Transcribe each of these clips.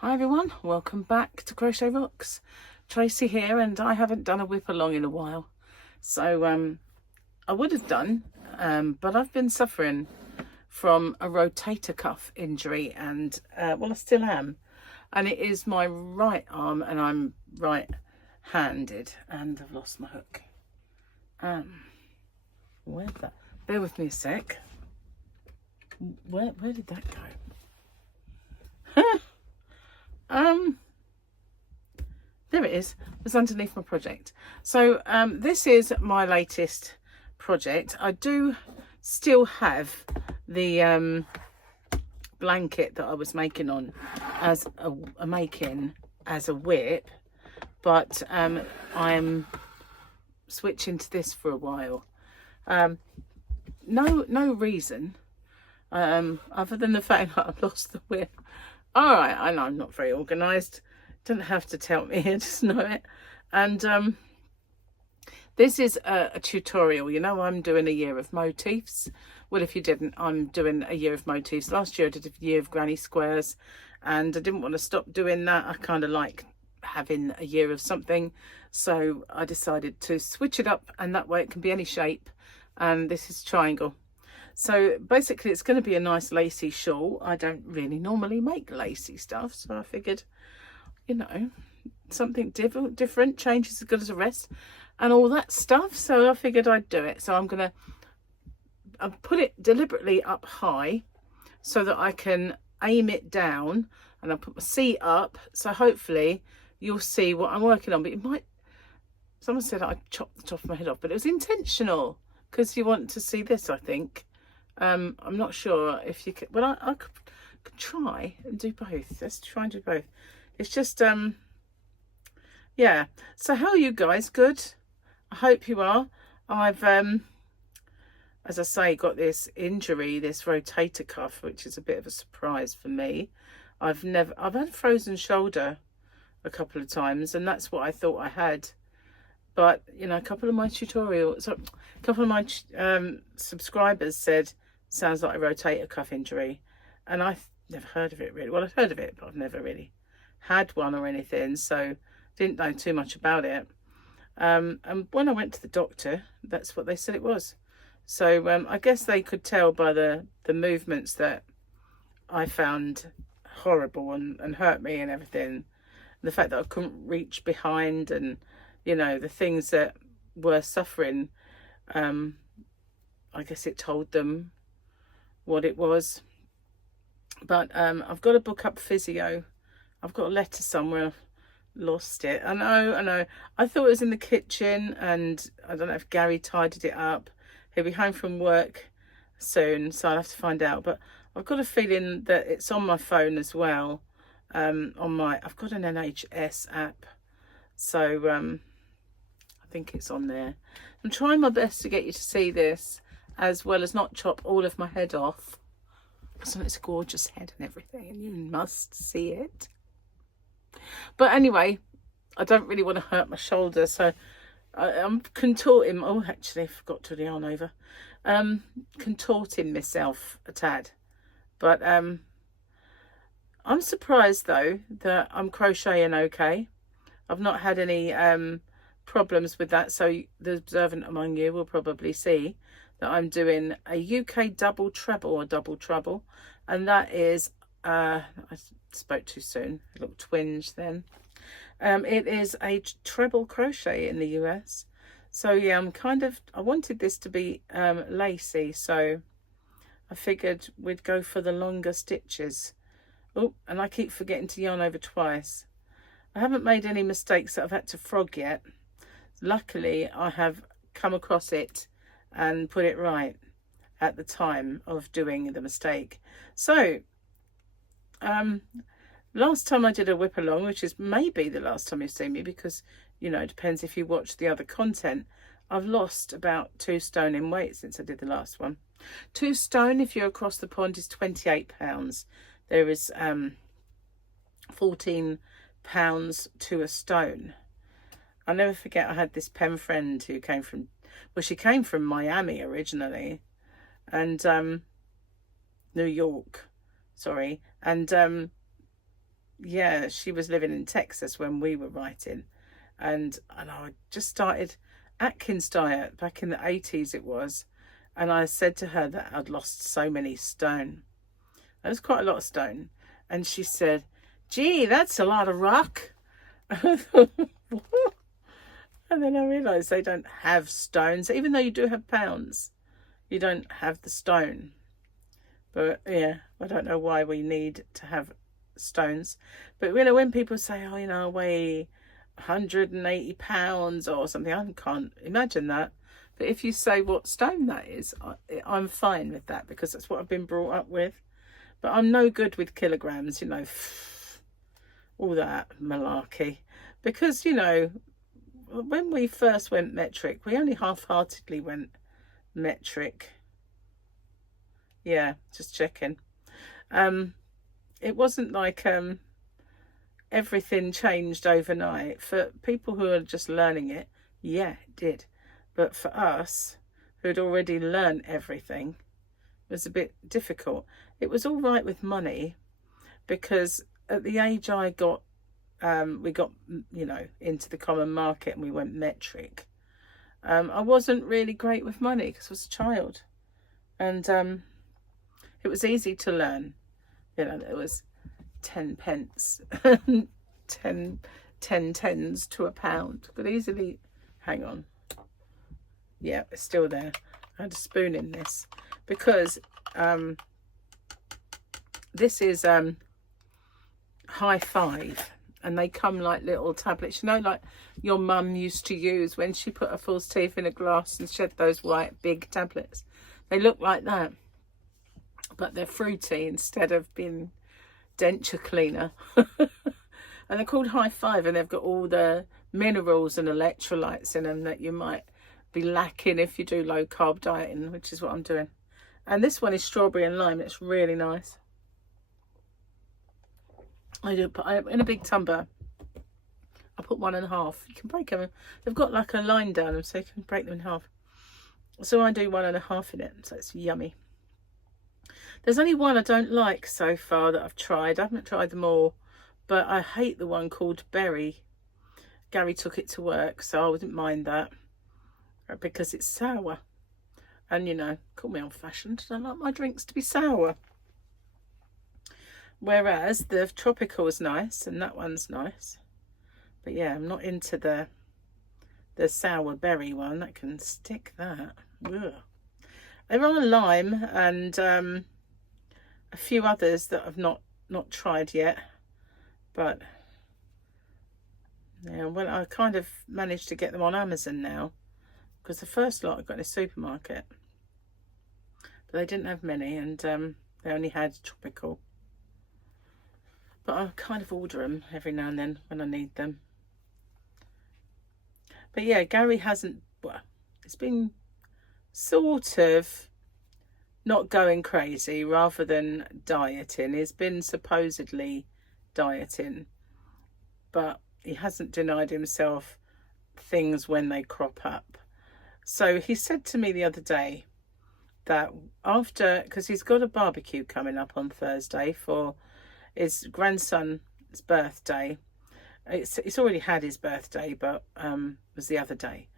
Hi everyone, welcome back to CrochetRocks. Tracy here, and I haven't done a whip along in a while. So I would have done, but I've been suffering from a rotator cuff injury, and well, I still am. And it is my right arm, and I'm right-handed, and I've lost my hook. Where's that? Bear with me a sec. Where did that go? There it is. It was underneath my project. So this is my latest project. I do still have the blanket that I was making on as a whip, but I'm switching to this for a while. No reason other than the fact that I've lost the whip. All right, I know I'm not very organised. Don't have to tell me, I just know it. And this is a tutorial. You know, I'm doing a year of Motifs. Well, if you didn't, I'm doing a year of Motifs. Last year I did a year of granny squares, and I didn't want to stop doing that. I kind of like having a year of something, so I decided to switch it up, and that way it can be any shape. And this is triangle. So basically it's going to be a nice lacy shawl. I don't really normally make lacy stuff, so I figured, you know, something different, change is as good as a rest and all that stuff. So I figured I'd do it. So I'll put it deliberately up high so that I can aim it down, and I'll put my seat up. So hopefully you'll see what I'm working on. But it might, someone said I chopped the top of my head off, but it was intentional because you want to see this, I think. I'm not sure if you could, well, I could try and do both. Let's try and do both. It's just, yeah. So how are you guys? Good? I hope you are. I've, as I say, got this injury, this rotator cuff, which is a bit of a surprise for me. I've had a frozen shoulder a couple of times, and that's what I thought I had. But, you know, a couple of my subscribers said, sounds like a rotator cuff injury, and I've never heard of it really. Well, I've heard of it, but I've never really had one or anything, so didn't know too much about it. And when I went to the doctor, that's what they said it was. So I guess they could tell by the movements that I found horrible and hurt me and everything. And the fact that I couldn't reach behind, and you know, the things that were suffering, I guess it told them what it was. But I've got to book up physio. I've got a letter somewhere. I've lost it. I know. I thought it was in the kitchen, and I don't know if Gary tidied it up. He'll be home from work soon, so I'll have to find out. But I've got a feeling that it's on my phone as well. I've got an NHS app, so I think it's on there. I'm trying my best to get you to see this, as well as not chop all of my head off. So it's a gorgeous head and everything, and you must see it. But anyway, I don't really want to hurt my shoulder, so I'm contorting. Oh, actually, I forgot to yarn over. Contorting myself a tad. But I'm surprised though that I'm crocheting okay. I've not had any problems with that, so the observant among you will probably see that I'm doing a UK double treble or double trouble, and that is I spoke too soon, a little twinge then. It is a treble crochet in the US. So yeah, I wanted this to be lacy, so I figured we'd go for the longer stitches. Oh, and I keep forgetting to yarn over twice. I haven't made any mistakes that I've had to frog yet. Luckily, I have come across it and put it right at the time of doing the mistake. So, last time I did a whip along, which is maybe the last time you've seen me, because, you know, it depends if you watch the other content. I've lost about 2 stone in weight since I did the last one. 2 stone, if you're across the pond, is 28 pounds. There is 14 pounds to a stone. I'll never forget, I had this pen friend who came from, well, she came from Miami originally, and New York, sorry, and yeah, she was living in Texas when we were writing, and I just started Atkins diet back in the 80s it was, and I said to her that I'd lost so many stone. That was quite a lot of stone. And she said, gee, that's a lot of rock. And I thought, what? And then I realised they don't have stones. Even though you do have pounds, you don't have the stone. But yeah, I don't know why we need to have stones. But you know, when people say, oh, you know, I weigh 180 pounds or something, I can't imagine that. But if you say what stone that is, I'm fine with that, because that's what I've been brought up with. But I'm no good with kilograms, you know, all that malarkey. Because, you know, when we first went metric, we only half-heartedly went metric. Yeah, just checking. It wasn't like everything changed overnight. For people who are just learning it, yeah, it did. But for us, who'd already learned everything, it was a bit difficult. It was all right with money, because at the age I got, we got, you know, into the common market and we went metric. I wasn't really great with money because I was a child, and it was easy to learn. You know, there was 10 pence, 10 tens to a pound. Could easily, hang on. Yeah, it's still there. I had a spoon in this because this is High Five, and they come like little tablets, you know, like your mum used to use when she put her false teeth in a glass and she had those white big tablets. They look like that, but they're fruity instead of being denture cleaner. And they're called High Five, and they've got all the minerals and electrolytes in them that you might be lacking if you do low carb dieting, which is what I'm doing. And this one is strawberry and lime. It's really nice. I do put in a big tumbler. I put 1.5. You can break them. They've got like a line down them, so you can break them in half. So I do 1.5 in it, so it's yummy. There's only one I don't like so far that I've tried. I haven't tried them all, but I hate the one called Berry. Gary took it to work, so I wouldn't mind that, because it's sour. And, you know, call me old-fashioned, I like my drinks to be sour. Whereas the tropical is nice, and that one's nice. But yeah, I'm not into the sour berry one. That can stick that. Ugh. There are lime and a few others that I've not tried yet. But yeah, well, I kind of managed to get them on Amazon now, because the first lot I got in a supermarket, but they didn't have many, and they only had tropical. But I kind of order them every now and then when I need them. But yeah, Gary hasn't, well, it's been sort of not going crazy rather than dieting. He's been supposedly dieting, but he hasn't denied himself things when they crop up. So he said to me the other day that after, because he's got a barbecue coming up on Thursday for his grandson's birthday. It's already had his birthday, but it was the other day.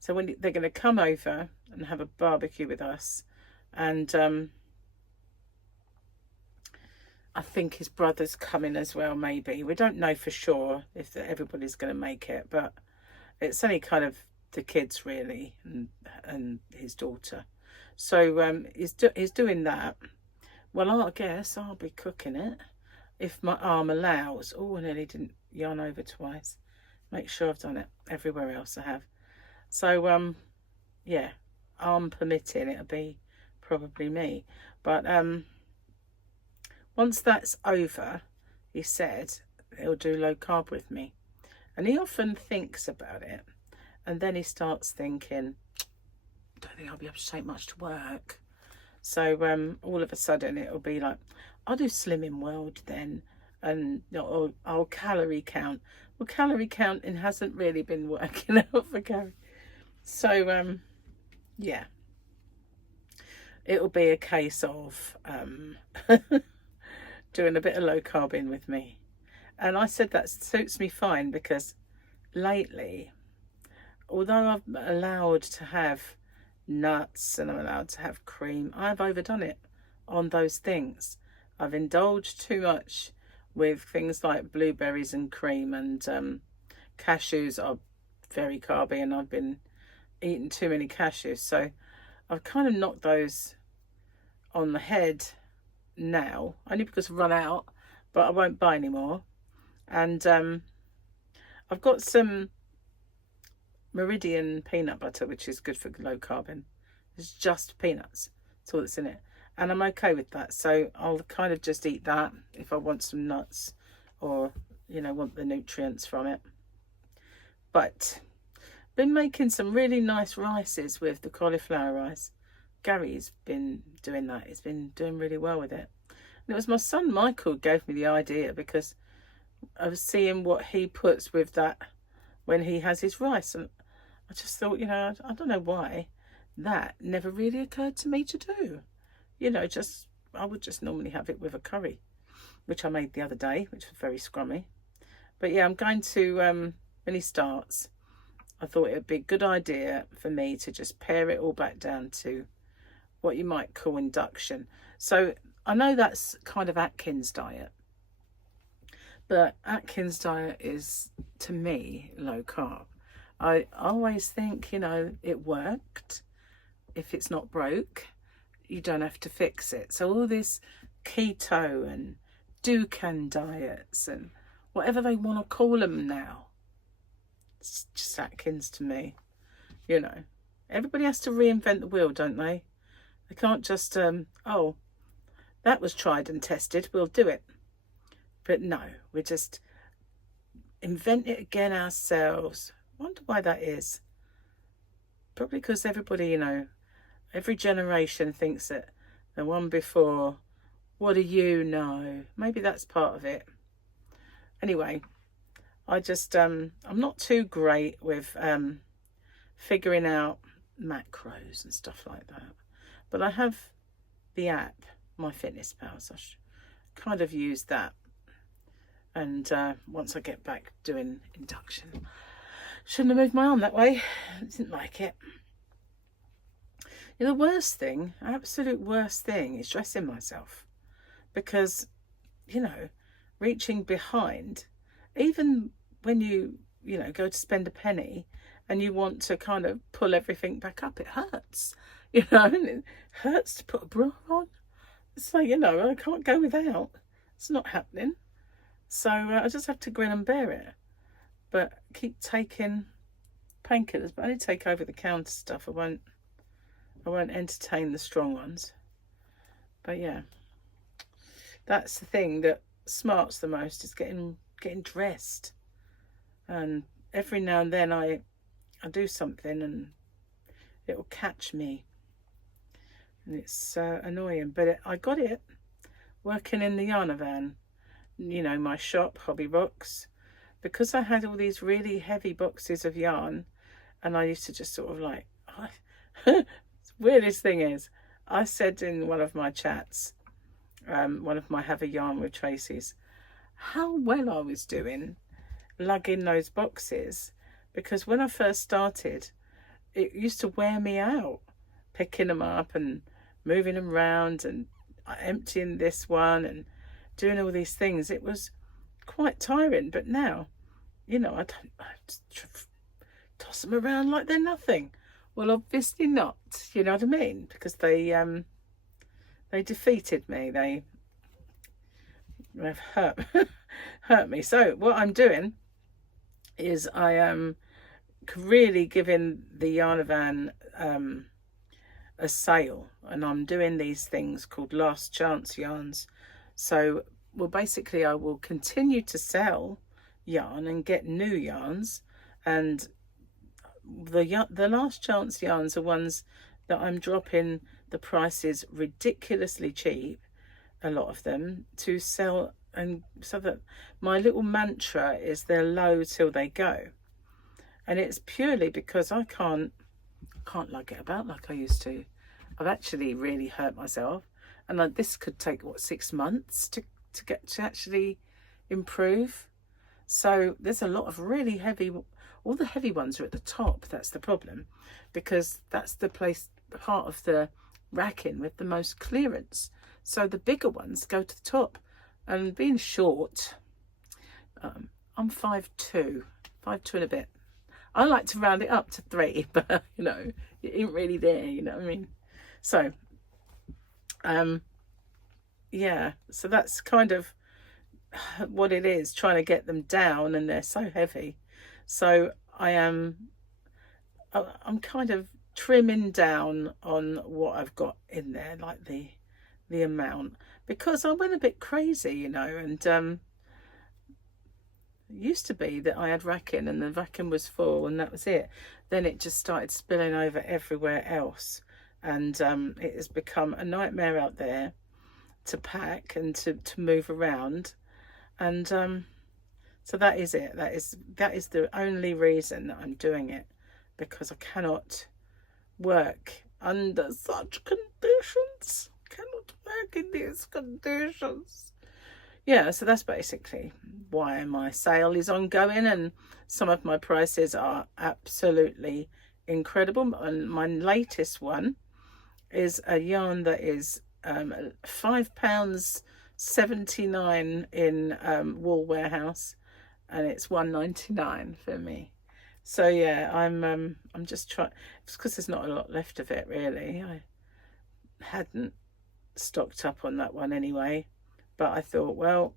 So when they're going to come over and have a barbecue with us, and I think his brother's coming as well, maybe. We don't know for sure if everybody's going to make it, but it's only kind of the kids really, and his daughter. So he's doing that. Well, I guess I'll be cooking it if my arm allows. Oh, I nearly didn't yarn over twice. Make sure I've done it. Everywhere else I have. So yeah, arm permitting, it'll be probably me. But once that's over, he said he'll do low carb with me, and he often thinks about it, and then he starts thinking, I don't think I'll be able to take much to work. So all of a sudden it'll be like, I'll do Slimming World then, and I'll calorie count. Well, calorie counting hasn't really been working out for Gary. So yeah, it'll be a case of doing a bit of low carbing with me. And I said that suits me fine, because lately, although I'm allowed to have nuts and I'm allowed to have cream, I've overdone it on those things. I've indulged too much with things like blueberries and cream, and cashews are very carby, and I've been eating too many cashews. So I've kind of knocked those on the head now, only because I've run out, but I won't buy any more. And I've got some Meridian peanut butter, which is good for low carbon. It's just peanuts, that's all that's in it, and I'm okay with that. So I'll kind of just eat that if I want some nuts, or you know, want the nutrients from it. But been making some really nice rices with the cauliflower rice. Gary's been doing that. He's been doing really well with it. And it was my son Michael who gave me the idea, because I was seeing what he puts with that when he has his rice, and I just thought, you know, I don't know why that never really occurred to me to do. You know, just I would just normally have it with a curry, which I made the other day, which was very scrummy. But yeah, I'm going to, when he starts, I thought it would be a good idea for me to just pare it all back down to what you might call induction. So I know that's kind of Atkins diet, but Atkins diet is, to me, low carb. I always think, you know, it worked. If it's not broke, you don't have to fix it. So all this keto and Dukan diets and whatever they want to call them now, it's just Atkins to me. You know, everybody has to reinvent the wheel, don't they? They can't just, oh, that was tried and tested, we'll do it. But no, we just invent it again ourselves. Wonder why that is. Probably because everybody, you know, every generation thinks that the one before, what do you know? Maybe that's part of it. Anyway, I just, I'm not too great with figuring out macros and stuff like that. But I have the app, MyFitnessPal, so I kind of use that. And once I get back doing induction, shouldn't have moved my arm that way. I didn't like it. You know, the worst thing, absolute worst thing, is dressing myself. Because, you know, reaching behind, even when you know, go to spend a penny and you want to kind of pull everything back up, it hurts. You know, and it hurts to put a bra on. It's like, you know, I can't go without. It's not happening. So I just have to grin and bear it. But keep taking painkillers, but only take over the counter stuff. I won't entertain the strong ones. But yeah, that's the thing that smarts the most, is getting dressed. And every now and then I do something and it will catch me, and it's annoying. But I got it working in the Yarnavan, you know, my shop, Hobby Rocks, because I had all these really heavy boxes of yarn, and I used to just sort of like, weirdest thing is, I said in one of my chats, one of my Have a Yarn with Tracy's, how well I was doing lugging those boxes, because when I first started, it used to wear me out, picking them up and moving them around and emptying this one and doing all these things. It was quite tiring. But now, you know, I just toss them around like they're nothing. Well, obviously not, you know what I mean? Because they defeated me. They've hurt me. So what I'm doing is I am really giving the Yarnavan a sale, and I'm doing these things called last chance yarns. So, well, basically I will continue to sell yarn and get new yarns, and the last chance yarns are ones that I'm dropping the prices ridiculously cheap, a lot of them, to sell. And so that my little mantra is they're low till they go. And it's purely because I can't lug it about like I used to. I've actually really hurt myself, and this could take, what, 6 months to actually improve. So there's a lot of really heavy, all the heavy ones are at the top. That's the problem, because that's the part of the racking with the most clearance. So the bigger ones go to the top. And being short, I'm 5'2", 5'2" and a bit. I like to round it up to 3, but you know, it ain't really there, you know what I mean? So, yeah, so that's kind of what it is, trying to get them down, and they're so heavy. So I'm kind of trimming down on what I've got in there, like the amount, because I went a bit crazy, you know, and it used to be that I had racking and the racking was full and that was it. Then it just started spilling over everywhere else, and it has become a nightmare out there to pack and to move around. And so that is it. That is the only reason that I'm doing it, because I cannot work under such conditions. Cannot work in these conditions. Yeah, so that's basically why my sale is ongoing, and some of my prices are absolutely incredible. And my latest one is a yarn that is £5.79 in Wool Warehouse, and it's £1.99 for me. So yeah, I'm just trying. It's because there's not a lot left of it, really. I hadn't stocked up on that one anyway, but I thought, well,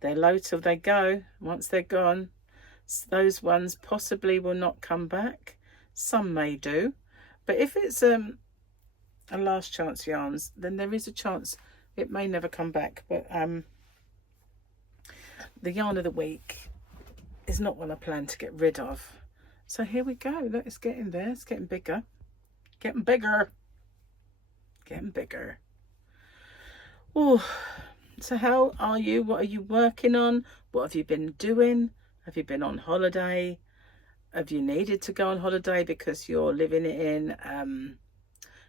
they're low till they go. Once they're gone, those ones possibly will not come back. Some may do, but if it's a last chance yarns, then there is a chance it may never come back. But the yarn of the week is not one I plan to get rid of. So here we go. Look, it's getting there. It's getting bigger. Getting bigger. Getting bigger. Oh, so how are you? What are you working on? What have you been doing? Have you been on holiday? Have you needed to go on holiday because you're living in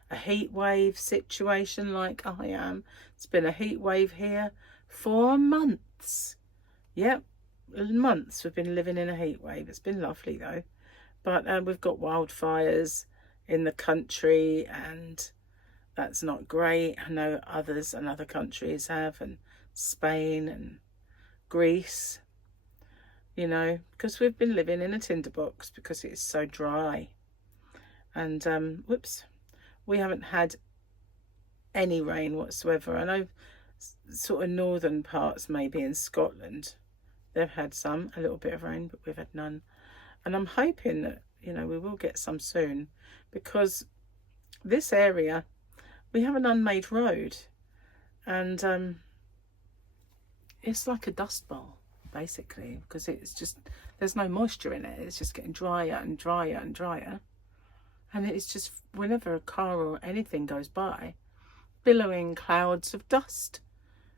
a heat wave situation like I am? It's been a heat wave here for months. Yep, months we've been living in a heat wave. It's been lovely though, but we've got wildfires in the country, and that's not great. I know others and other countries have, and Spain and Greece, you know, because we've been living in a tinderbox because it's so dry. And whoops, we haven't had any rain whatsoever. I know sort of northern parts, maybe in Scotland, they've had a little bit of rain, but we've had none. And I'm hoping that, you know, we will get some soon, because this area, we have an unmade road, and it's like a dust bowl basically, because it's just, there's no moisture in it. It's just getting drier and drier and drier, and it's just, whenever a car or anything goes by, billowing clouds of dust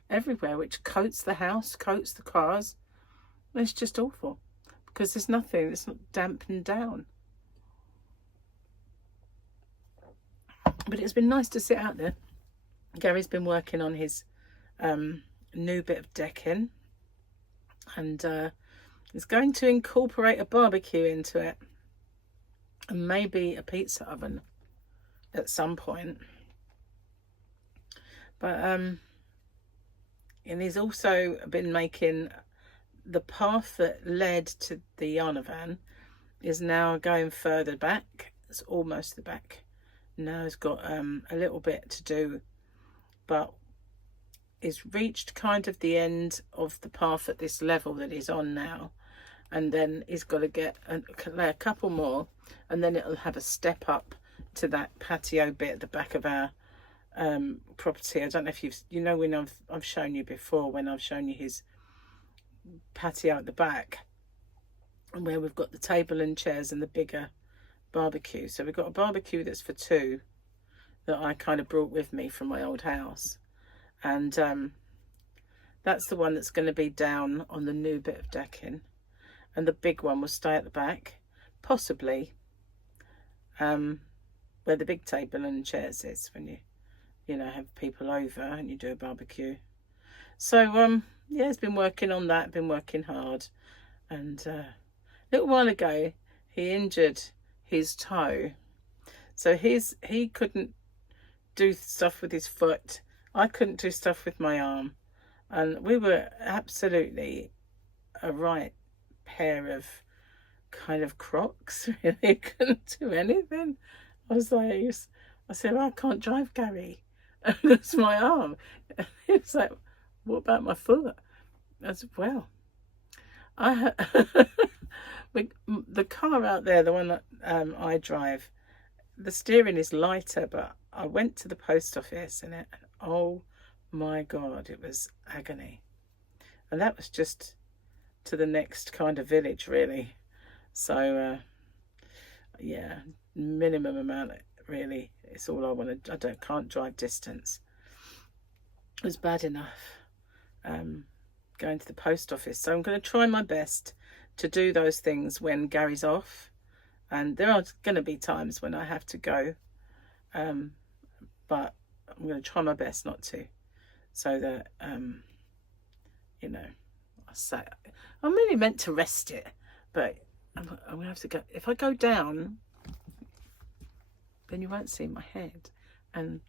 everywhere, which coats the house, coats the cars. It's just awful, because there's nothing, it's not dampened down. But it's been nice to sit out there. Gary's been working on his new bit of decking, and he's going to incorporate a barbecue into it, and maybe a pizza oven at some point. But and he's also been making the path that led to the Yarnavan is now going further back. It's almost the back. Now it's got a little bit to do, but it's reached kind of the end of the path at this level that he's on now, and then he's got to get a couple more, and then it'll have a step up to that patio bit at the back of our property. I don't know if you know, when I've shown you before, when I've shown you his patio at the back, and where we've got the table and chairs and the bigger barbecue. So we've got a barbecue that's for two that I kind of brought with me from my old house, and that's the one that's going to be down on the new bit of decking, and the big one will stay at the back, possibly where the big table and chairs is when you know, have people over and you do a barbecue. So yeah, he's been working on that, been working hard. And a little while ago, he injured his toe. So he couldn't do stuff with his foot. I couldn't do stuff with my arm. And we were absolutely a right pair of kind of Crocs. Really couldn't do anything. I was like, I said, well, I can't drive, Gary. And that's my arm. And he was like, what about my foot? I said, well, the car out there, the one that I drive, the steering is lighter, but I went to the post office and oh my God, it was agony. And that was just to the next kind of village, really. So, yeah, minimum amount, really. It's all I want to, can't drive distance. It was bad enough going to the post office. So I'm going to try my best to do those things when Gary's off. And there are going to be times when I have to go. But I'm going to try my best not to. So that, you know, I'm really meant to rest it. But I'm going to have to go. If I go down, then you won't see my head. And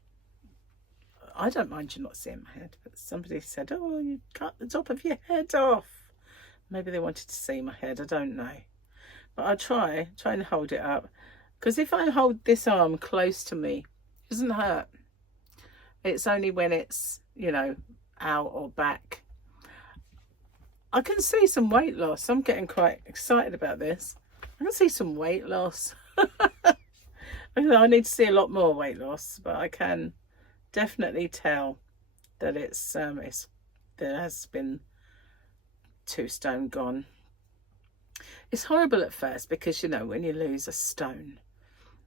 I don't mind you not seeing my head. But somebody said, oh, you cut the top of your head off. Maybe they wanted to see my head. I don't know. But I'll try and hold it up. Because if I hold this arm close to me, it doesn't hurt. It's only when it's, you know, out or back. I can see some weight loss. I'm getting quite excited about this. I can see some weight loss. I need to see a lot more weight loss, but I can definitely tell that there has been 2 stone gone. It's horrible at first because, you know, when you lose a stone,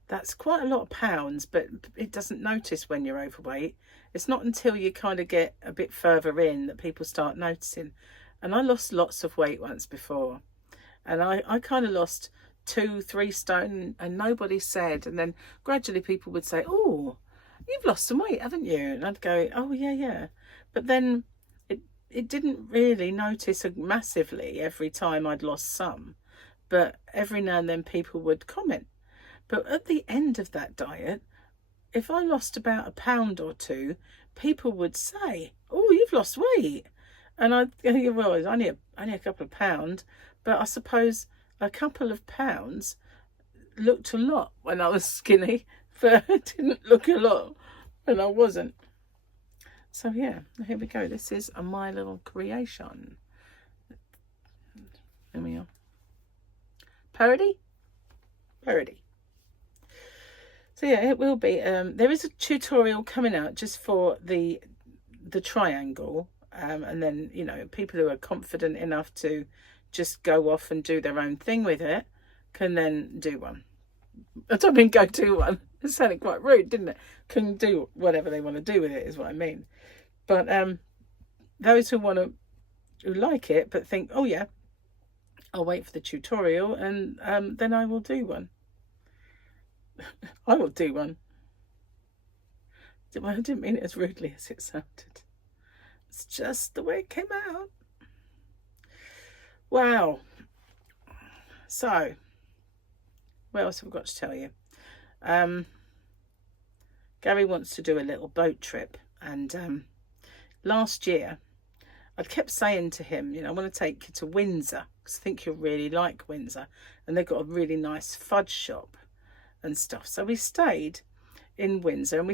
that's quite a lot of pounds, but it doesn't notice when you're overweight. It's not until you kind of get a bit further in that people start noticing. And I lost lots of weight once before. And I kind of lost 2-3 stone and nobody said. And then gradually people would say, oh, you've lost some weight, haven't you? And I'd go, oh, yeah. But then it didn't really notice massively every time I'd lost some. But every now and then people would comment. But at the end of that diet, if I lost about a pound or 2, people would say, oh, you've lost weight. And I think, well, it's only a couple of pounds, but I suppose a couple of pounds looked a lot when I was skinny, but it didn't look a lot when I wasn't. So yeah, here we go. This is my little creation. There we are. Parody. So yeah, it will be. There is a tutorial coming out just for the triangle. And then, you know, people who are confident enough to just go off and do their own thing with it can then do one. I don't mean go do one. It sounded quite rude, didn't it? Can do whatever they want to do with it is what I mean. But those who like it but think, oh yeah, I'll wait for the tutorial and then I will do one. I will do one. Well, I didn't mean it as rudely as it sounded. It's just the way it came out. Wow. So, what else have I got to tell you? Gary wants to do a little boat trip. And last year, I'd kept saying to him, you know, I want to take you to Windsor because I think you'll really like Windsor. And they've got a really nice fudge shop and stuff. So we stayed in Windsor and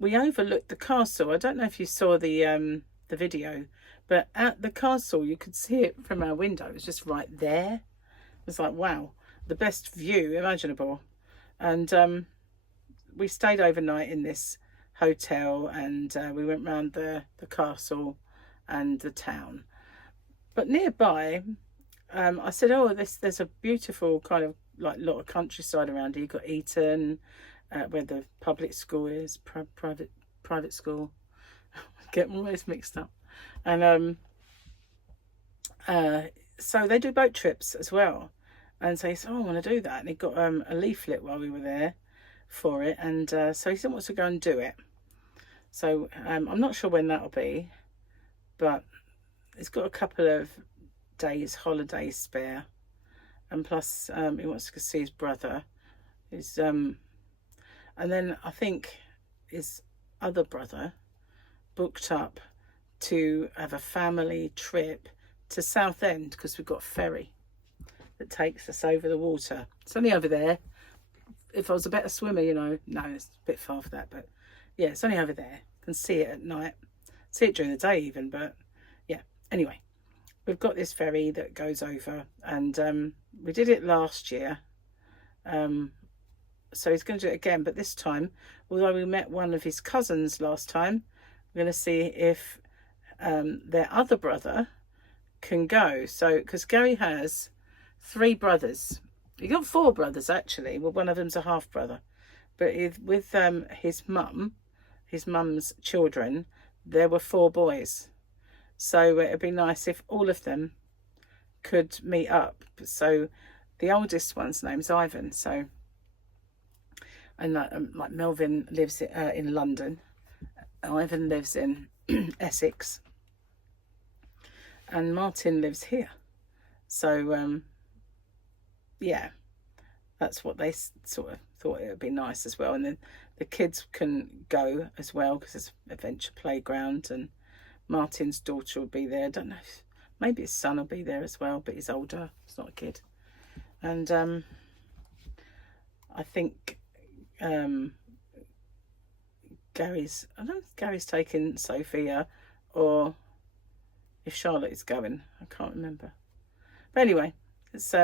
we overlooked the castle. I don't know if you saw the video, but at the castle you could see it from our window. It was just right there. It was like, wow, the best view imaginable. And we stayed overnight in this hotel and we went round the castle and the town. But nearby, I said, oh, there's a beautiful kind of like lot of countryside around here. You've got Eton, where the public school is, private school. Get my words mixed up. And so they do boat trips as well. And so he said, oh, I want to do that. And he got a leaflet while we were there for it. And so he said, wants to go and do it. So I'm not sure when that'll be, but he's got a couple of days holiday spare, and plus he wants to go see his brother. His and then I think his other brother booked up to have a family trip to Southend, because we've got a ferry that takes us over the water. It's only over there. If I was a better swimmer, you know, no, it's a bit far for that, but yeah, it's only over there. You can see it at night, see it during the day even, but yeah. Anyway, we've got this ferry that goes over, and we did it last year. So he's going to do it again, but this time, although we met one of his cousins last time, we're going to see if their other brother can go. So, because Gary has 3 brothers. He got 4 brothers actually. Well, one of them's a half brother, but with his mum's children, there were 4 boys. So it'd be nice if all of them could meet up. So the oldest one's name's Ivan. So, and like Melvin lives in London, Ivan lives in Essex, and Martin lives here. So yeah, that's what they sort of thought it would be nice as well. And then the kids can go as well, because it's adventure playground, and Martin's daughter will be there. I don't know, maybe his son will be there as well, but he's older, he's not a kid. And I think Gary's taking Sophia, or if Charlotte is going, I can't remember. But anyway, it's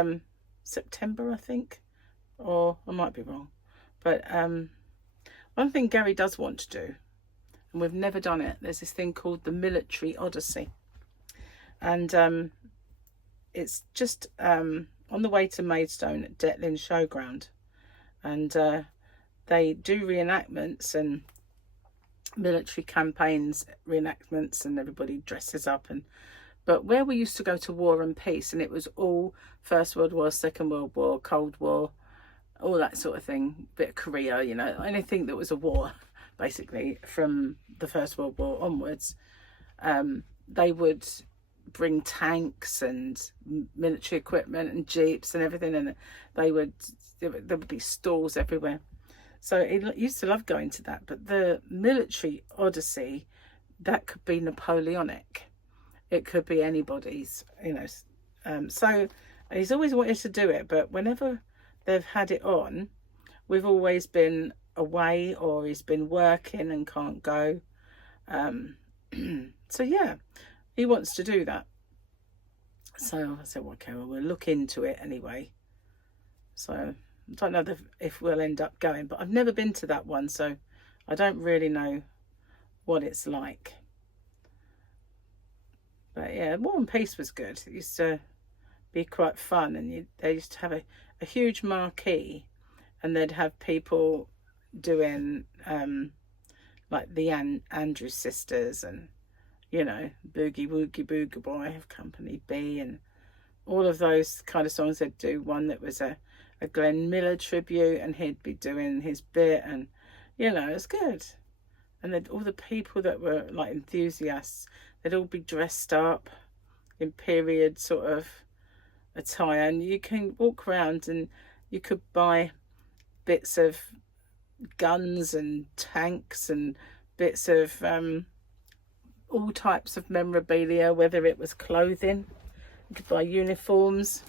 September, I think, or I might be wrong. But one thing Gary does want to do, and we've never done it, there's this thing called the Military Odyssey, and it's just on the way to Maidstone at Detlin Showground, and they do reenactments and military campaigns reenactments, and everybody dresses up. And but where we used to go to War and Peace, and it was all First World War, Second World War, Cold War, all that sort of thing, bit of Korea, you know, anything that was a war basically from the First World War onwards. They would bring tanks and military equipment and jeeps and everything, and there would be stalls everywhere. So he used to love going to that. But the Military Odyssey, that could be Napoleonic, it could be anybody's, you know. So he's always wanted to do it, but whenever they've had it on, we've always been away, or he's been working and can't go. So yeah, he wants to do that. So I said, well, okay, well, we'll look into it anyway. So I don't know if we'll end up going, but I've never been to that one, so I don't really know what it's like. But yeah, War and Peace was good. It used to be quite fun, and they used to have a huge marquee, and they'd have people doing like the Andrews Sisters, and you know, Boogie Woogie Boogie Boy of Company B, and all of those kind of songs. They'd do one that was a Glenn Miller tribute, and he'd be doing his bit, and you know, it's good. And then all the people that were like enthusiasts, they'd all be dressed up in period sort of attire, and you can walk around and you could buy bits of guns and tanks and bits of all types of memorabilia, whether it was clothing, you could buy uniforms.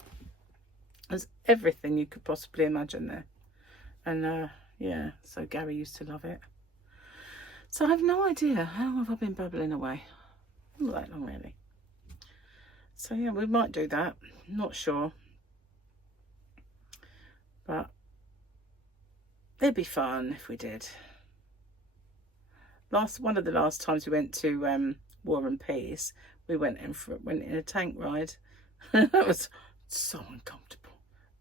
There's everything you could possibly imagine there. And yeah, so Gary used to love it. So I have no idea, how long have I been babbling away? Not that long really. So yeah, we might do that, not sure, but it'd be fun if we did. One of the last times we went to War and Peace, we went in a tank ride. That was so uncomfortable.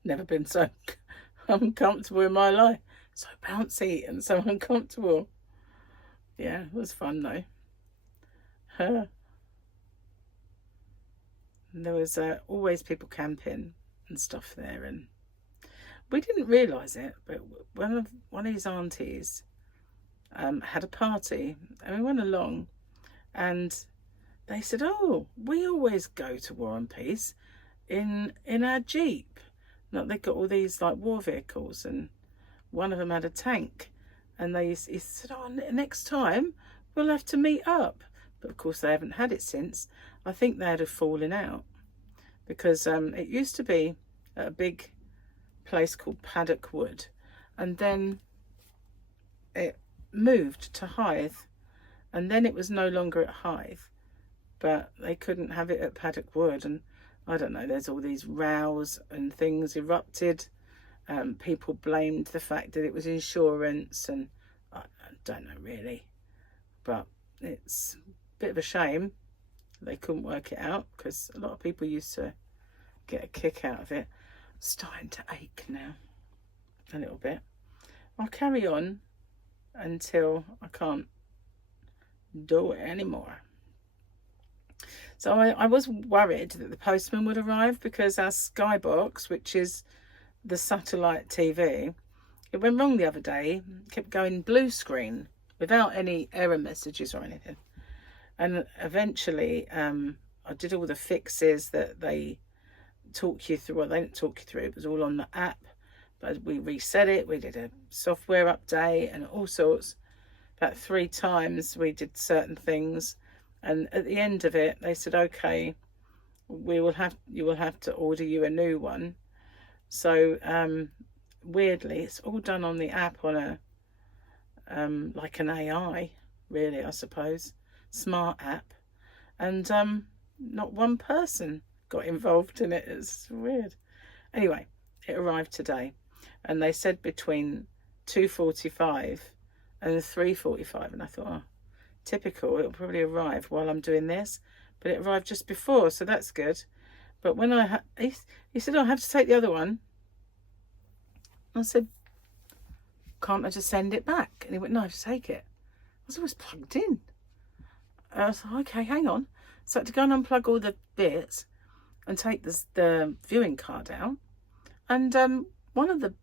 Never been so uncomfortable in my life. So bouncy and so uncomfortable. Yeah, it was fun though. And there was always people camping and stuff there, and we didn't realise it, but one of his aunties had a party, and we went along, and they said, oh, we always go to War and Peace in our Jeep. Now, they've got all these like war vehicles, and one of them had a tank. And he said, oh, next time we'll have to meet up. But of course they haven't had it since. I think they had a falling out, because it used to be at a big place called Paddock Wood, and then it moved to Hythe, and then it was no longer at Hythe, but they couldn't have it at Paddock Wood, and I don't know, there's all these rows and things erupted. People blamed the fact that it was insurance, and I don't know really, but it's a bit of a shame they couldn't work it out, because a lot of people used to get a kick out of it. It's starting to ache now a little bit. I'll carry on until I can't do it anymore. So I was worried that the postman would arrive, because our Skybox, which is the satellite TV, it went wrong the other day. It kept going blue screen without any error messages or anything. And eventually I did all the fixes that they talk you through. Well, they didn't talk you through, it was all on the app, but we reset it, we did a software update and all sorts. About 3 times we did certain things, and at the end of it they said, okay, you will have to order you a new one. So weirdly, it's all done on the app, on a like an AI, really, I suppose, smart app, and not one person got involved in it. It's weird. Anyway, it arrived today, and they said between 2:45 and 3:45, and I thought, oh, typical, it'll probably arrive while I'm doing this, but it arrived just before, so that's good. But when he said, oh, I have to take the other one. I said, can't I just send it back? And he went, no, I have to take it. I said, it was plugged in. I was like, okay, hang on. So I had to go and unplug all the bits and take the viewing card out. And one of the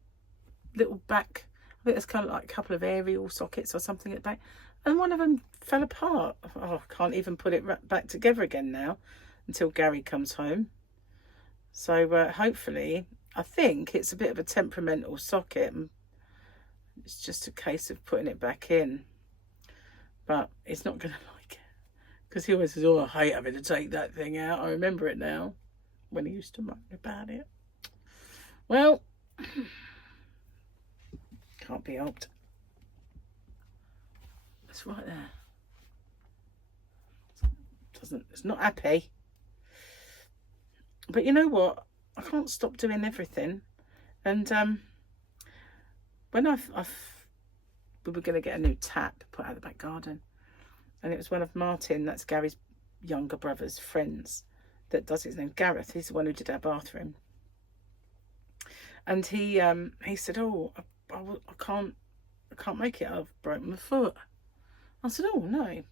little back, I think there's kind of like a couple of aerial sockets or something at the back, and one of them fell apart. Oh, I can't even put it back together again now until Gary comes home. So hopefully, I think it's a bit of a temperamental socket, and it's just a case of putting it back in. But he's not going to like it, because he always says, oh, I hate having to take that thing out. I remember it now, when he used to moan about it. Well, can't be helped. It's right there. It's not happy. But you know what? I can't stop doing everything. And when we were going to get a new tap put out the back garden, and it was one of Martin, that's Gary's younger brother's friends, that does his name, Gareth. He's the one who did our bathroom. And he said, oh, I can't make it. I've broken my foot. I said, oh no, he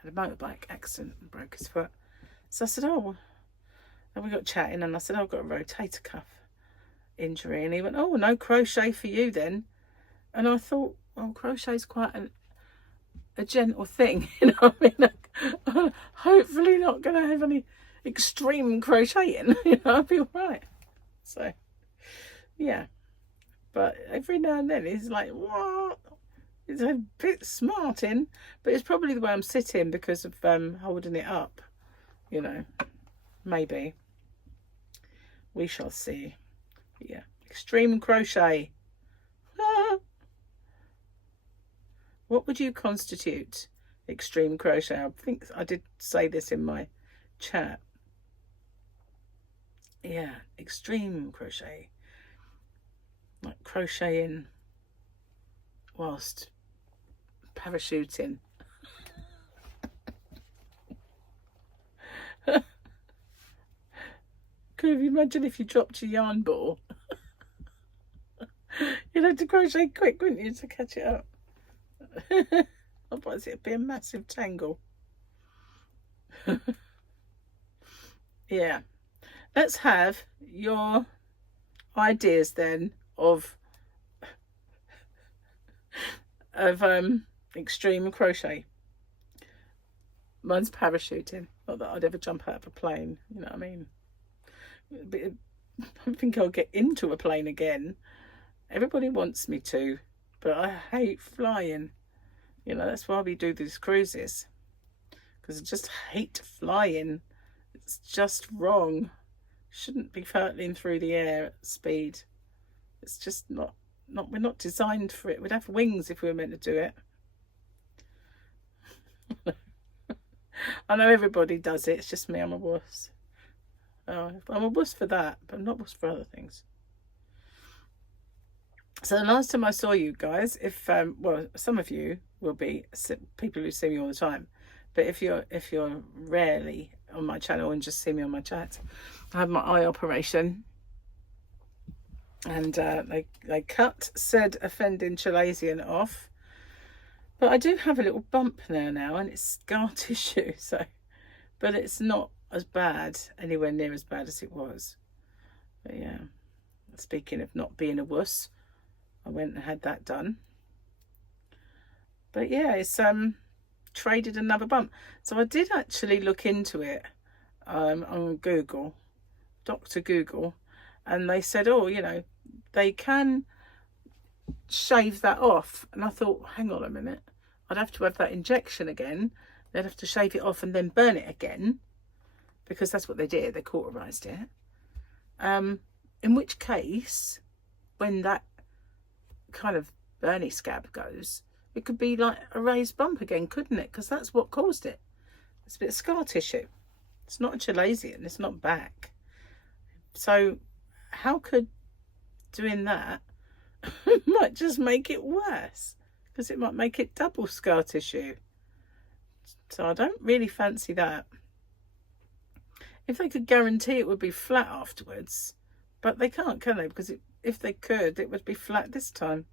had a motorbike accident and broke his foot. So I said, oh, and we got chatting, and I said, oh, I've got a rotator cuff injury. And he went, oh, no crochet for you then. And I thought, well, crochet's quite a gentle thing, you know what I mean? Like, hopefully not going to have any extreme crocheting, you know, I'll be all right. So, yeah. But every now and then he's like, what? It's a bit smarting, but it's probably the way I'm sitting because of holding it up, you know. Maybe. We shall see. But yeah. Extreme crochet. What would you constitute extreme crochet? I think I did say this in my chat. Yeah, extreme crochet. Like crocheting whilst parachuting. Could you imagine if you dropped your yarn ball? You'd have to crochet quick, wouldn't you, to catch it up? Otherwise it'd be a massive tangle. Yeah. Let's have your ideas then of extreme crochet. Mine's parachuting. Not that I'd ever jump out of a plane, you know what I mean? But I don't think I'll get into a plane again. Everybody wants me to, but I hate flying. You know, that's why we do these cruises. Because I just hate flying. It's just wrong. Shouldn't be hurtling through the air at speed. It's just not, we're not designed for it. We'd have wings if we were meant to do it. I know everybody does it. It's just me. I'm a wuss. Oh, I'm a wuss for that, but I'm not wuss for other things. So the last time I saw you guys, if well, some of you will be people who see me all the time, but if you're rarely on my channel and just see me on my chat, I had my eye operation, and they cut said offending chalazion off. But I do have a little bump now, and it's scar tissue, so, but it's not as bad, anywhere near as bad as it was. But yeah, speaking of not being a wuss, I went and had that done. But yeah, it's traded another bump. So I did actually look into it on Google, Dr. Google, and they said, oh, you know, they can shave that off. And I thought, hang on a minute, I'd have to have that injection again. They'd have to shave it off and then burn it again, because that's what they did. They cauterized it. In which case, when that kind of burny scab goes, it could be like a raised bump again, couldn't it? Because that's what caused it. It's a bit of scar tissue. It's not a chalazion. It's not back. So how could doing that might just make it worse, because it might make it double scar tissue. So I don't really fancy that. If they could guarantee it would be flat afterwards, but they can't, can they? Because if they could, it would be flat this time.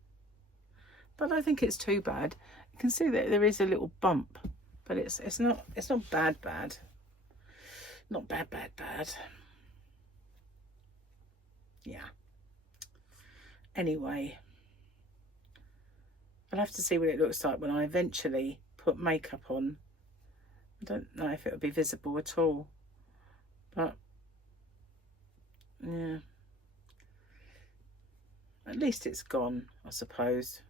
But I think it's too bad. You can see that there is a little bump, but it's not bad. Not bad. Yeah. Anyway, I'll have to see what it looks like when I eventually put makeup on. I don't know if it'll be visible at all, but yeah, at least it's gone, I suppose.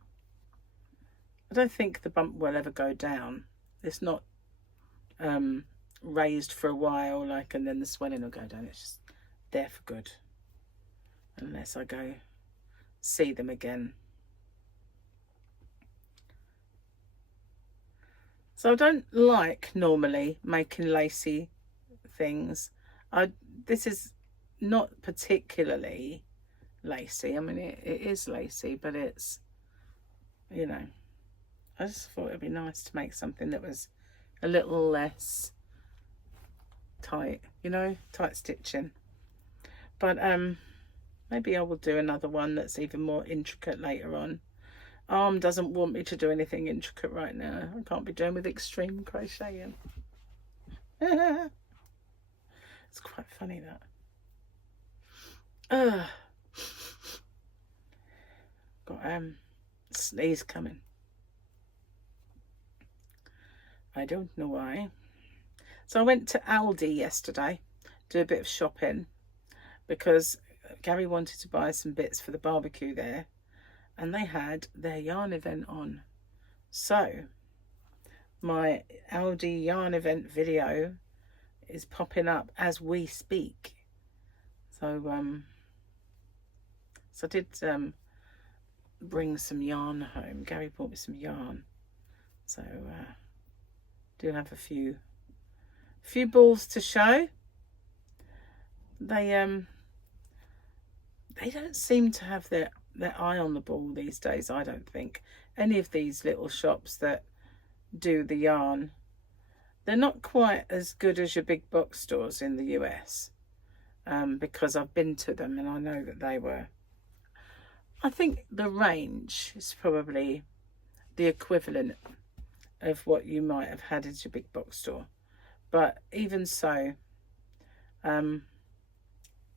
I don't think the bump will ever go down. It's not raised for a while, like, and then the swelling will go down. It's just there for good, unless I go see them again. So I don't like normally making lacy things. This is not particularly lacy. I mean, it is lacy, but it's, you know, I just thought it'd be nice to make something that was a little less tight, you know, tight stitching. But maybe I will do another one that's even more intricate later on. Arm doesn't want me to do anything intricate right now. I can't be doing with extreme crocheting. It's quite funny, that. Got sneeze coming. I don't know why. So I went to Aldi yesterday, do a bit of shopping, because Gary wanted to buy some bits for the barbecue there, and they had their yarn event on. So my Aldi Yarn Event video is popping up as we speak. So so I did bring some yarn home. Gary bought me some yarn, so do have a few balls to show. They don't seem to have their eye on the ball these days, I don't think. Any of these little shops that do the yarn, they're not quite as good as your big box stores in the US, because I've been to them and I know that they were. I think the range is probably the equivalent of what you might have had at your big box store, but even so, they don't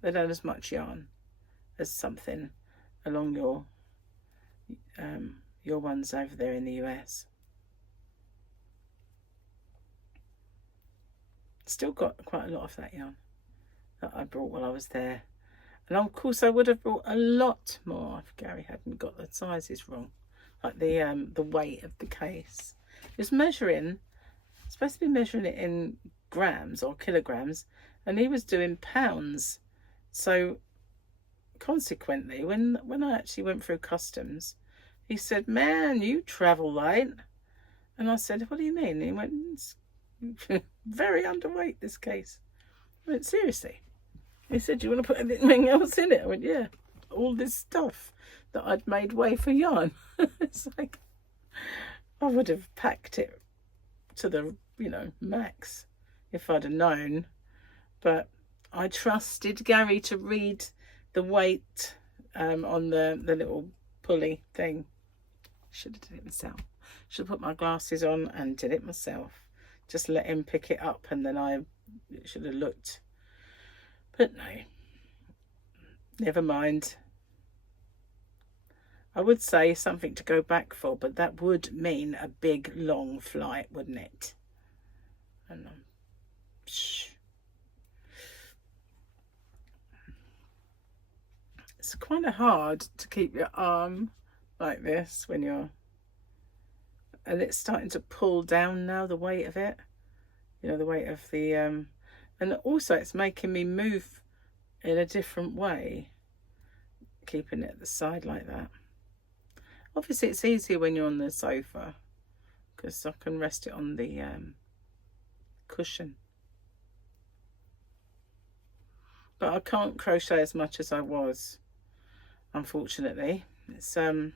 have as much yarn as something along your ones over there in the US. Still got quite a lot of that yarn that I brought while I was there. And of course I would have brought a lot more if Gary hadn't got the sizes wrong. Like the weight of the case. It's supposed to be measuring it in grams or kilograms, and he was doing pounds. So consequently, when I actually went through customs, he said, "Man, you travel light." And I said, "What do you mean?" And he went, "It's very underweight, this case." I went, "Seriously?" He said, "Do you want to put anything else in it?" I went, "Yeah, all this stuff that I'd made way for yarn." It's like, I would have packed it to the, max if I'd have known. But I trusted Gary to read the weight on the little pulley thing. Should have did it myself. Should have put my glasses on and did it myself. Just let him pick it up, and then I should have looked. But no, never mind. I would say something to go back for, but that would mean a big long flight, wouldn't it? And it's kind of hard to keep your arm like this when and it's starting to pull down now, the weight of it, the weight of the and also it's making me move in a different way, keeping it at the side like that. Obviously it's easier when you're on the sofa because I can rest it on the cushion. But I can't crochet as much as I was, unfortunately. It's I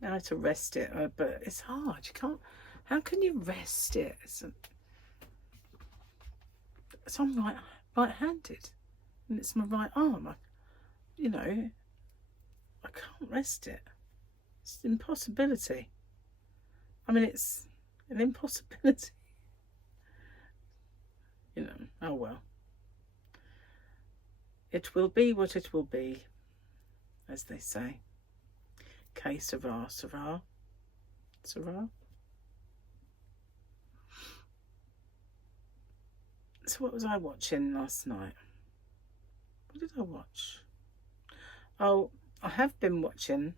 had to rest it, but it's hard. You can't. How can you rest it? So I'm right-handed, and it's my right arm. I can't rest it. It's an impossibility. I mean, it's an impossibility. Oh well. It will be what it will be, as they say. Que sera, sera. Sera. So what was I watching last night? What did I watch? Oh, I have been watching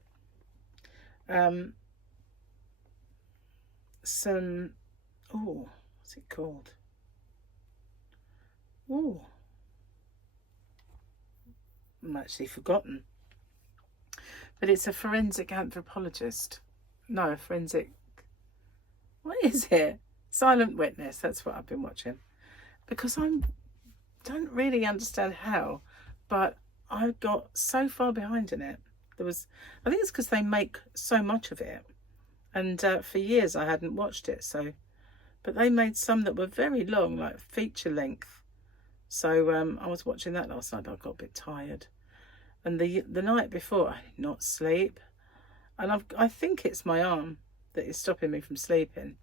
some, what's it called? I'm actually forgotten. But it's a forensic anthropologist. No, a forensic, what is it? Silent Witness, that's what I've been watching. Because I don't really understand how, but I got so far behind in it. I think it's because they make so much of it. And for years I hadn't watched it, but they made some that were very long, like feature length. So I was watching that last night, but I got a bit tired. And the night before, I did not sleep. And I think it's my arm that is stopping me from sleeping.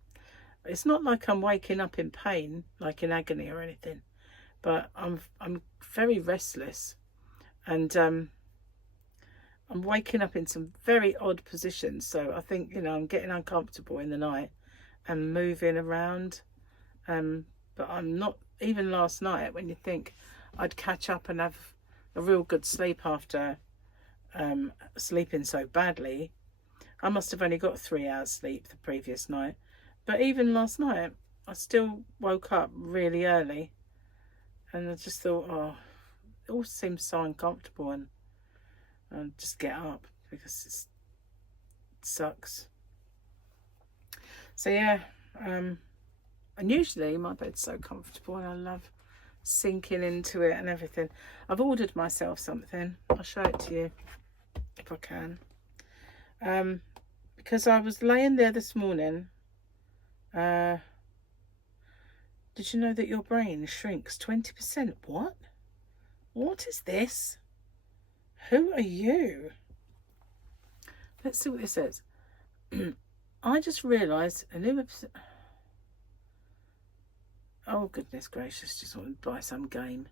It's not like I'm waking up in pain, like in agony or anything. But I'm very restless. And I'm waking up in some very odd positions. So I think, I'm getting uncomfortable in the night and moving around. But I'm not, even last night, when you think I'd catch up and have a real good sleep after sleeping so badly, I must have only got 3 hours sleep the previous night. But even last night, I still woke up really early. And I just thought, it all seems so uncomfortable, and just get up because it sucks. So yeah, and usually my bed's so comfortable and I love sinking into it and everything. I've ordered myself something. I'll show it to you if I can. Because I was laying there this morning. Did you know that your brain shrinks 20%? What? What is this? Who are you? Let's see what this says. I just realised a new episode. Oh goodness gracious! Just want to buy some game.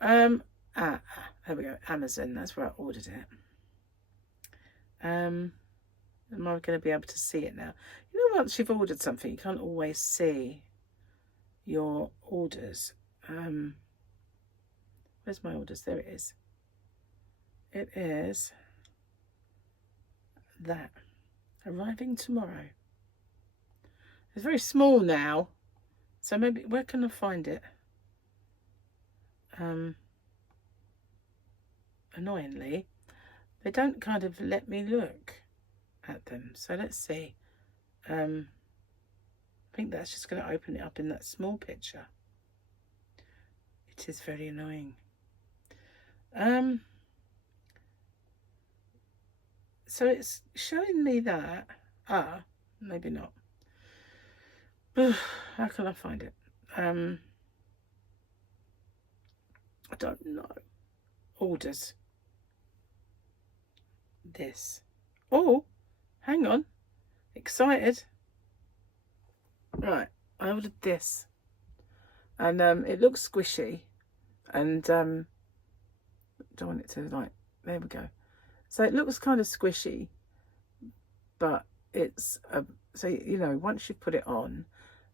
There we go. Amazon. That's where I ordered it. Am I going to be able to see it now? You know, once you've ordered something, you can't always see your orders. Where's my orders? There it is. It is that. Arriving tomorrow. It's very small now. So maybe, where can I find it? Annoyingly, they don't kind of let me look at them. So let's see. I think that's just going to open it up in that small picture. It is very annoying. So it's showing me that. Maybe not. How can I find it? I don't know. Orders. This. Oh, hang on. Excited. Right, I ordered this. And it looks squishy. And don't want it to, like, there we go. So it looks kind of squishy, but it's so, you know, once you put it on,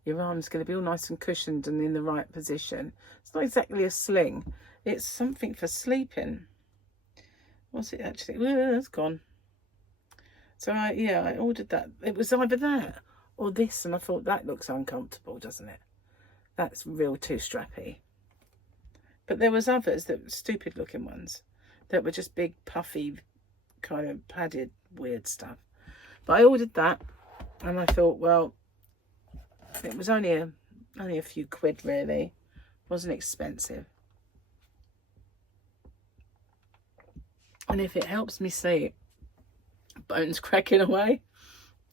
your arm's going to be all nice and cushioned and in the right position. It's not exactly a sling. It's something for sleeping. What's it actually? Oh, it's gone. So I ordered that. It was either that or this, and I thought that looks uncomfortable, doesn't it? That's real too strappy. But there was others that were stupid looking ones that were just big puffy kind of padded weird stuff. But I ordered that, and I thought, well, it was only a few quid really. Wasn't expensive. And if it helps me sleep, bones cracking away,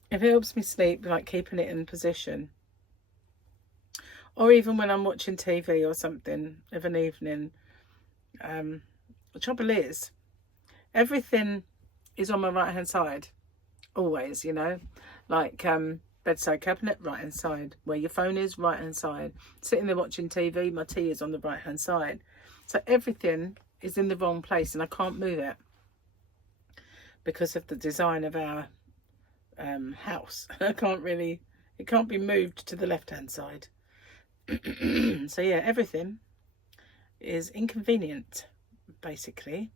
if it helps me sleep, like keeping it in position, or even when I'm watching TV or something of an evening, the trouble is, everything is on my right hand side, always, you know, like bedside cabinet, right hand side, where your phone is, right hand side, sitting there watching TV, my tea is on the right hand side, so everything is in the wrong place and I can't move it because of the design of our house. It can't be moved to the left hand side. So yeah, everything is inconvenient basically,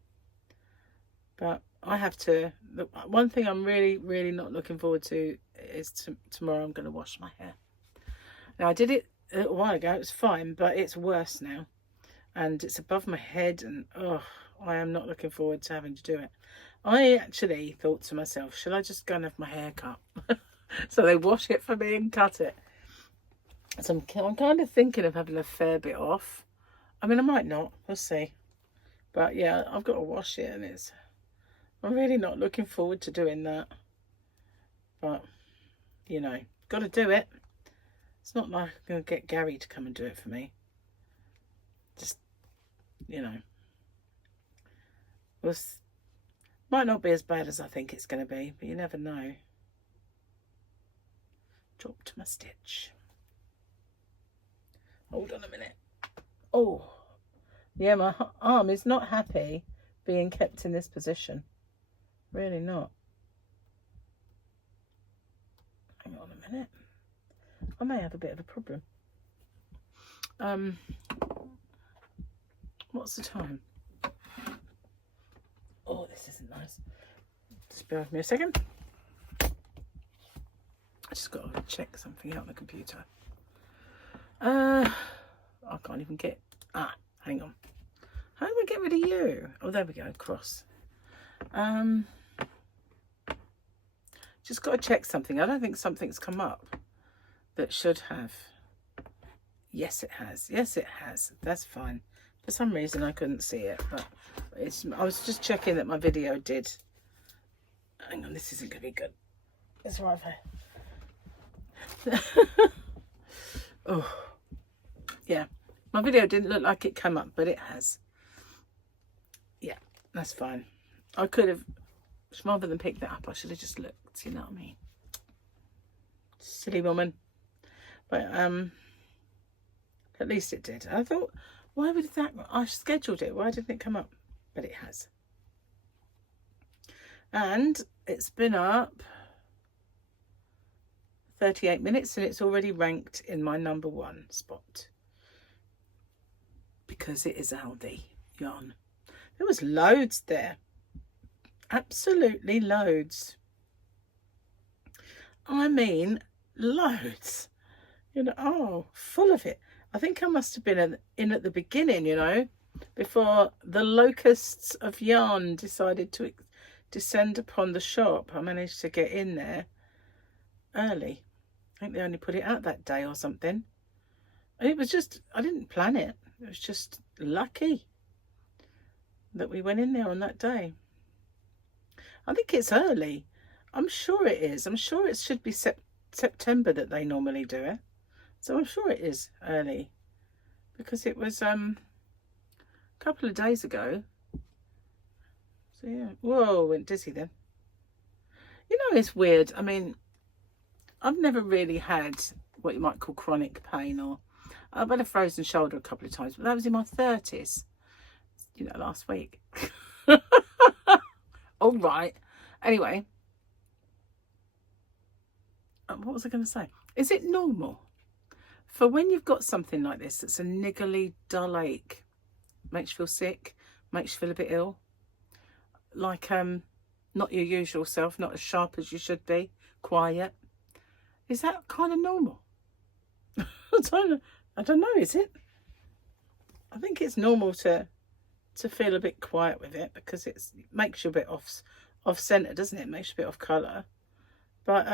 but I have to, one thing I'm really not looking forward to is tomorrow I'm going to wash my hair. Now I did it a little while ago, it was fine, but it's worse now and it's above my head, and I am not looking forward to having to do it. I actually thought to myself, should I just go and have my hair cut? So they wash it for me and cut it. So I'm kind of thinking of having a fair bit off. I mean, I might not, we'll see. But yeah, I've got to wash it, and I'm really not looking forward to doing that. But, you know, got to do it. It's not like I'm going to get Gary to come and do it for me. Just, you know. Might not be as bad as I think it's going to be, but you never know. Dropped my stitch. Hold on a minute. Oh, yeah, my arm is not happy being kept in this position. Really not. Hang on a minute. I may have a bit of a problem. What's the time? Oh, this isn't nice. Just bear with me a second. I just got to check something out on the computer. I can't even get... hang on. How do I get rid of you? Oh, there we go. Cross. Just got to check something. I don't think something's come up that should have. Yes, it has. Yes, it has. That's fine. For some reason, I couldn't see it, but I was just checking that my video did. Hang on, this isn't going to be good. It's right there. Oh, yeah. My video didn't look like it came up, but it has. Yeah, that's fine. I could have, rather than pick that up, I should have just looked, you know what I mean? Silly woman. But, at least it did. I thought, why would that, I scheduled it, why didn't it come up? But it has. And it's been up 38 minutes, and it's already ranked in my #1 spot because it is Aldi Yarn. There was loads there, absolutely loads. I mean, loads. You know, oh, full of it. I think I must have been in at the beginning, you know, before the locusts of yarn decided to descend upon the shop. I managed to get in there early. I think they only put it out that day or something. And it was just, I didn't plan it. It was just lucky that we went in there on that day. I think it's early. I'm sure it is. I'm sure it should be September that they normally do it. So I'm sure it is early. Because it was a couple of days ago. So yeah. Whoa, went dizzy then. You know, it's weird. I mean, I've never really had what you might call chronic pain, or I've had a frozen shoulder a couple of times, but that was in my 30s, you know, last week. All right. Anyway, what was I going to say? Is it normal for when you've got something like this that's a niggly, dull ache, makes you feel sick, makes you feel a bit ill, like not your usual self, not as sharp as you should be, quiet? Is that kind of normal? I don't know, is it? I think it's normal to feel a bit quiet with it, because it makes you a bit off centre, doesn't it? It makes you a bit off colour. But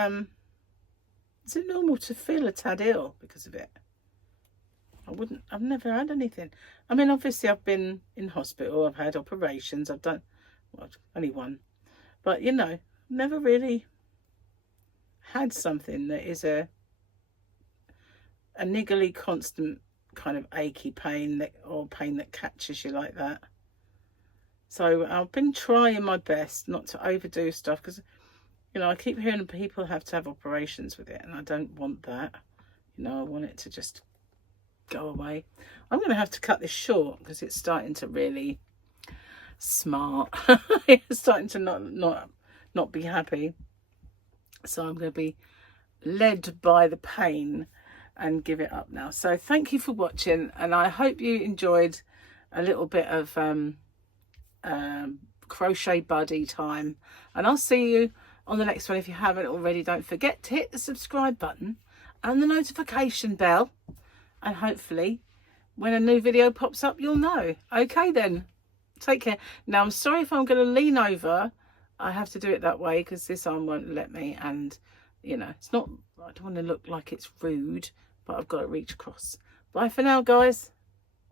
is it normal to feel a tad ill because of it? I've never had anything. I mean, obviously I've been in hospital, I've had operations, I've done, well, only one. But, you know, never really had something that is a niggly, constant kind of achy pain, or pain that catches you like that. So I've been trying my best not to overdo stuff, because, you know, I keep hearing people have to have operations with it, and I don't want that. You know, I want it to just go away. I'm going to have to cut this short because it's starting to really smart. It's starting to not be happy. So I'm going to be led by the pain and give it up now. So thank you for watching, and I hope you enjoyed a little bit of crochet buddy time, and I'll see you on the next one. If you haven't already, don't forget to hit the subscribe button and the notification bell, and hopefully when a new video pops up you'll know. Okay then, take care. Now I'm sorry if I'm going to lean over. I have to do it that way because this arm won't let me, and you know, it's not, I don't want to look like it's rude, but I've got to reach across. Bye for now, guys.